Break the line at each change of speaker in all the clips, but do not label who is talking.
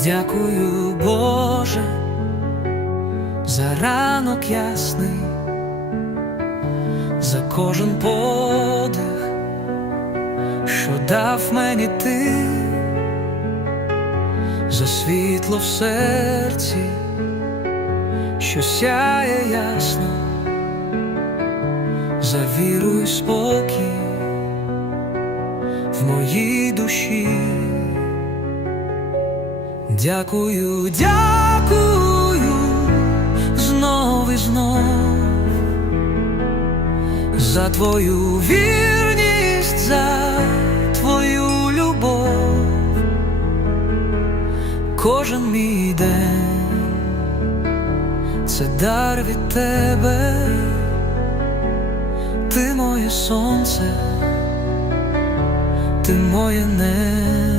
Дякую, Боже, за ранок ясний, за кожен подих, що дав мені ти, за світло в серці, що сяє ясно, за віру і спокій в моїй душі. Дякую, дякую. Знов і знов. За твою вірність, за твою любов, кожен мій день це дар від тебе, ти моє сонце, ти моє небо.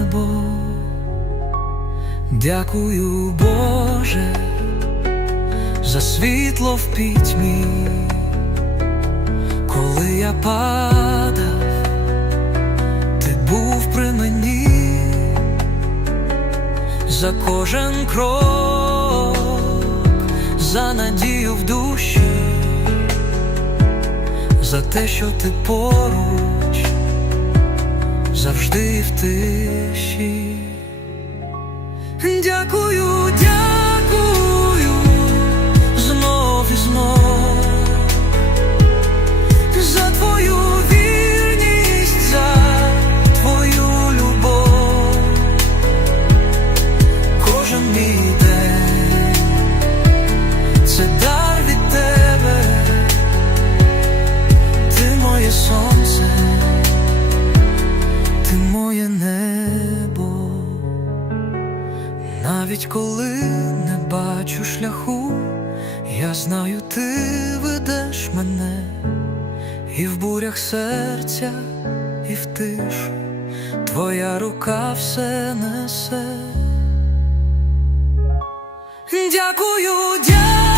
Дякую, Боже, за світло в пітьмі, коли я падав, ти був при мені, за кожен крок, за надію в душі, за те, що ти поруч, завжди в тиші. Дякую, дякую. Знов і знов. За твою вірність, за твою любов, кожен мій день це дар від тебе, ти моє сонце, ти моє небо. Навіть коли не бачу шляху, я знаю, ти ведеш мене і в бурях серця, і в тишу твоя рука все несе. Дякую, дякую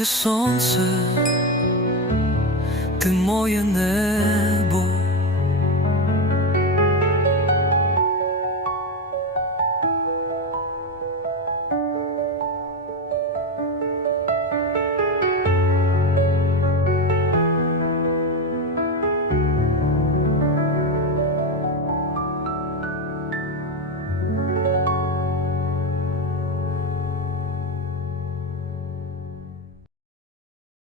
моє сонце, ти моє небо.